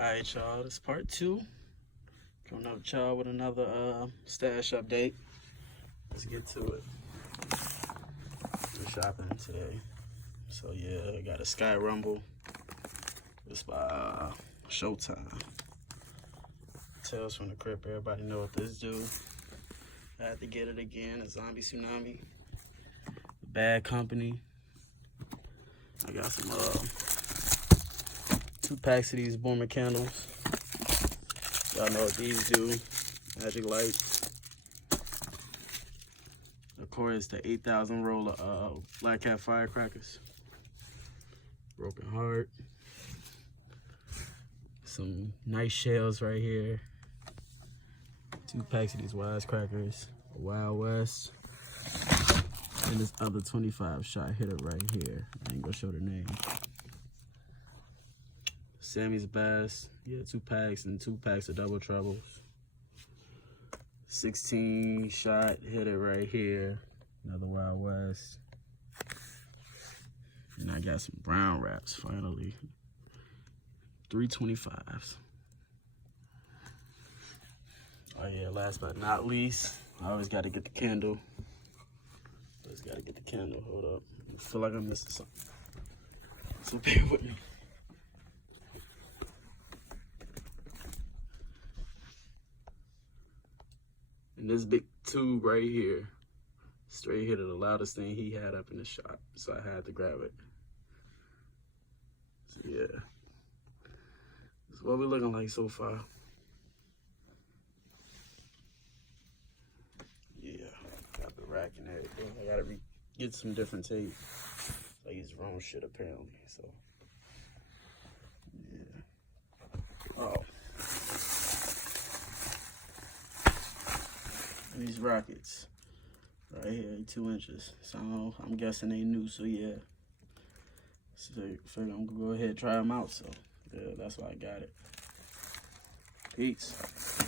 Alright, y'all, this is part 2. Coming up with y'all with another stash update. Let's get to it. We're shopping today. So yeah, I got a Sky Rumble. It's by Showtime. Tales from the Crypt, everybody know what this do. I had to get it again, a Zombie Tsunami. Bad Company. I got some 2 packs of these Boomer candles. Y'all know what these do. Magic lights. Of course, the 8,000 roll of Black Cat firecrackers. Broken Heart. Some nice shells right here. 2 packs of these Wisecrackers. Wild West. And this other 25 shot hitter right here. I ain't gonna show the name. Sammy's Best. Yeah, 2 packs and 2 packs of Double Troubles. 16 shot hitter right here. Another Wild West. And I got some brown wraps finally. 3 25s. Oh yeah, last but not least, I always gotta get the candle. Always gotta get the candle. Hold up. I feel like I'm missing something. So bear with me. And this big tube right here, straight hit it, the loudest thing he had up in the shop. So I had to grab it. So yeah. That's what we're looking like so far. Yeah, got the rack and everything. I gotta get some different tape. I use the wrong shit apparently, so. Yeah. Oh. These rockets right here, 2 inches. So I'm guessing they new, so yeah. So figure I'm gonna go ahead and try them out. So yeah, that's why I got it. Peace.